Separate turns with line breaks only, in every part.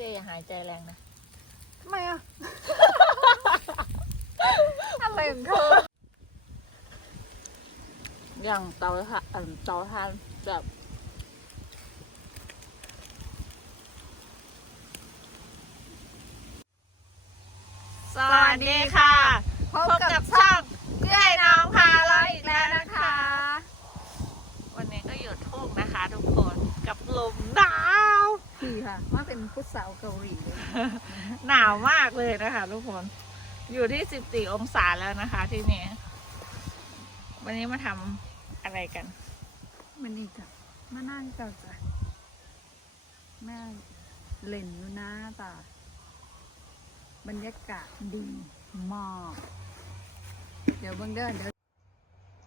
จอย่าหายใจแรงนะ
ทำไมอะ อะไรของเธอ
อย่างเตาถ่านเตาถ่านแบบ
สวัสดีค่ะ พบกับช่องเกื้อยน้องพาเราอีกแล้วนะคะ
วันนี้ก็อยู่ทุ่งนะคะทุกคนกับลมหนาว
พี่ค่ะว่าเป็นผู้สาวเกาหลีเลย
หนาวมากเลยนะคะทุกคน อยู่ที่สิบสี่องศาแล้วนะคะที่นี่ วันนี้มาทำอะไรกัน
มันนี่จ้ะมานั่งกับจ้ะแม่เล่นอยู่นะจ้ะบรรยากาศดีมาก เดี๋ยวเบิ่งเด้อเดี๋ยว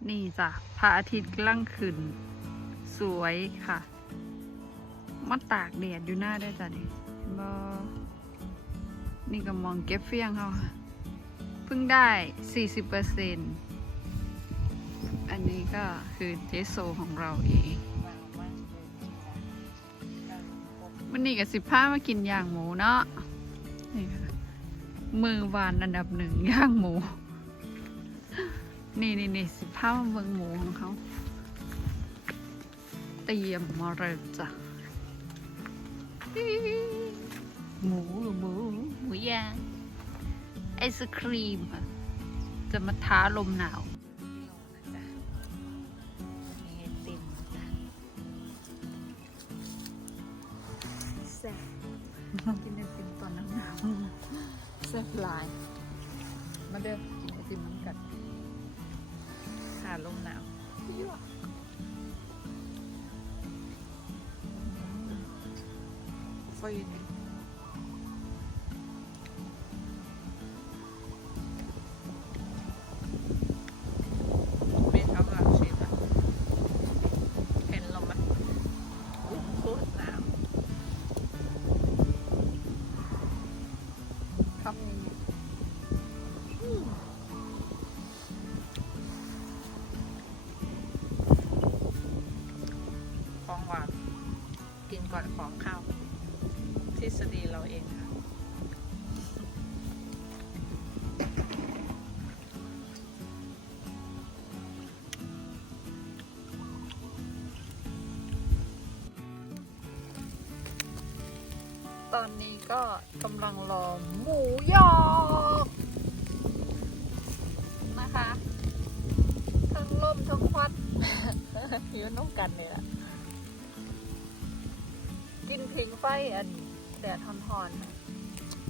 นี่จ้ะพระอาทิตย์กำลังขึ้น สวยค่ะ มาตากแดดอยู่หน้าได้จ้ะนี่เห็นบ่นี่ก็มองเก็บเฟี้ยงเขาค่ะเพิ่งได้40เปอร์เซ็นอันนี้ก็คือเจโซของเราเอง
หนาวมากเลยนะคะ
วันนี้กับสิบห้ามากินย่างหมูเนาะนี่ค่ะมือวานอันดับหนึ่งย่างหมู นี่นี่นี่สิบห้ามาเมืองหมูของเขาเตรียมมาเลยจ้ะ หมูหมู หมูย่างไอศครีมค่ะจะมาท้าลมหนาว
มีไอติมจ้ะ
แซ่บกินไอติมตอนน้ำหนาว
เซฟลาย
มาเด้อกินไอติมน้ำกัด
ค่ะลมหนาวไฟนี่เป็นเอาหลังชิมอะเห็นลมไหมโคตรหนาว
ครั บนี่
ของหวานกินก่อนของข้าว ฤษฎีเราเองค่ะ
ตอนนี้ก็กำลังรอหมูยอนะคะ ทั้งลมทั้งควัน
อยู่น้องกันเนี่ยแหละ
กินผิงไฟอัน แดดทอนๆค่ะ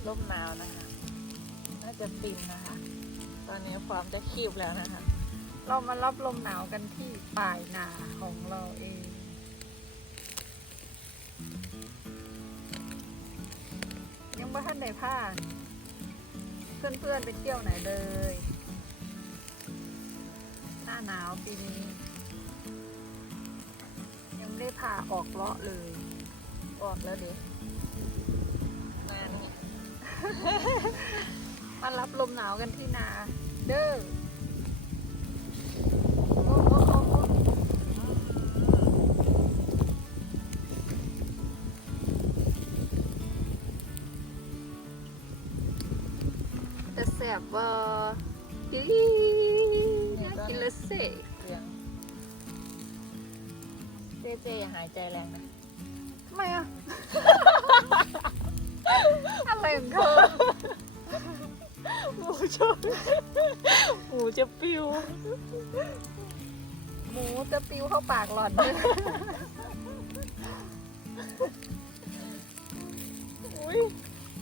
ลมหนาวนะคะ น่าจะฟินนะคะ ตอนนี้ความจะคีบแล้วนะคะ
เรามารับลมหนาวกันที่ปลายนาของเราเองยังไม่ทันได้ผ่านเพื่อนๆไปเที่ยวไหนเลย หน้าหนาวปีนี้ ยังไม่ได้พาออกเลาะเลย
ออกแล้วเด็ก
มารับลมหนาวกันที่นา เด้อโอ้โอ้โอ้โอ้แต่แสบว่าอีน่ากินและเส
เรื่องเจเจอย่าหายใจแรงนะ
ทำไมอะ อะไรของเธอ
หมูจะหมูจะปิว
หมูจะปิวเข้าปากหล่อน
อุ้ย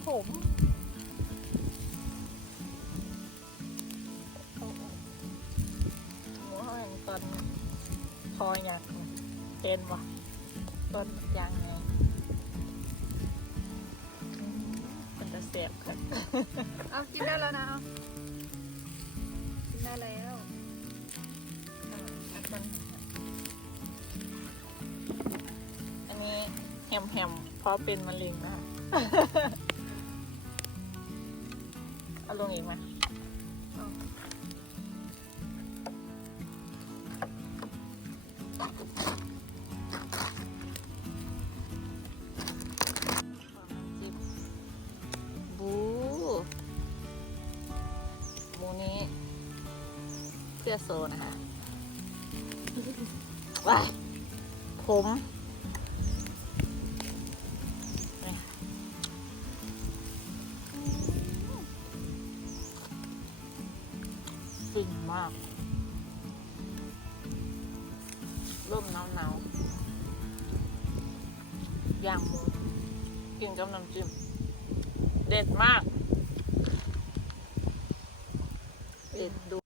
ผมหมูห้องตอนพออยากเต้นวะตอนยังไง มันจะเสียบค่ะ
เอากินได้แล้วนะเอากินได้แล้ว
อันนี้แฮมแฮมเพราะเป็นมะเร็งนะคะเอาลงอีกไหมขอน้ำจิ้ม ยโซนะคะว้ายผมนี่ค่ะฟินมากร่มหนาวหนาวๆย่างหมูกินกับน้ำจิ้ม เด็ดมาก เด็ดดู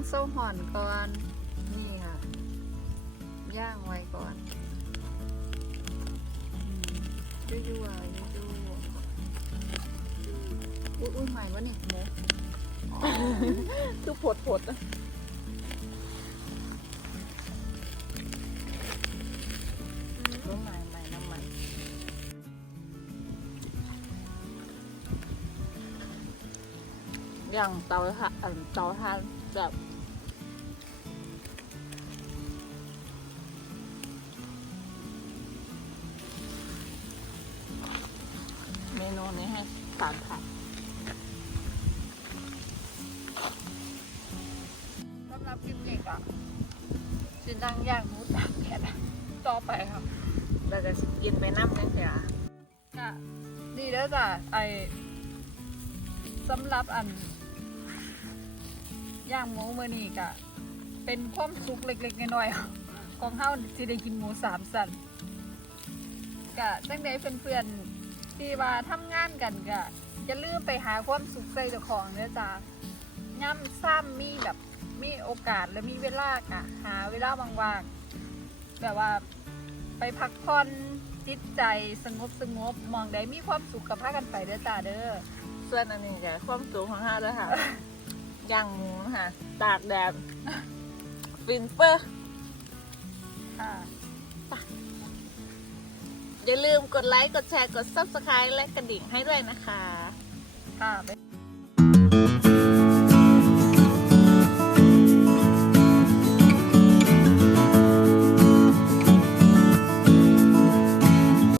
เป็นโซ่ห่อนก่อน นี่ค่ะ ย่างไว้ก่อนยั่วยั่วๆยั่วยั่วอุ้ยอุ้ยใหม่วะนี่หมูอ๋อ
คือผดผดๆอะรู้ไหมไหม่น้ำมันอย่างเตาถ่านเตาถ่านแบบ เมนูนี้ให้สามผัด
สำหรับคลิปนี้ก็สินั่งย่างหมูตากแดดต่อไปครับ
เราจะกินไปน้ำนั่นเสีย
ก็ดีแล้วจ้ะไอสำหรับอันย่างหมูมือนี้ก็เป็นความสุขเล็กๆน้อยๆของเฮาที่ได้กินหมูสามสันก็ตั้งแต่เพื่อนๆ ที่ว่าทำงานกันก็อย่าลืมไปหาความสุขใส่เจ้าของเด้อจ้ะย่ำซ้ำมีแบบมีโอกาสและมีเวลาก็หาเวลาว่างๆแบบว่าไปพักผ่อนจิตใจสงบสงบมองได้มีความสุขกับพากันไปเด้อจ้าเด้อ
ส่วนอันนี้จะความสูงของเราเลยค่ะ ย่างหมูนะคะตากแดดฟินเปอร์
ค่ะ
อย่าลืมกดไลค์ กดแชร์ กด Subscribe และกระดิ่งให้ด้วยนะคะ ค่ะ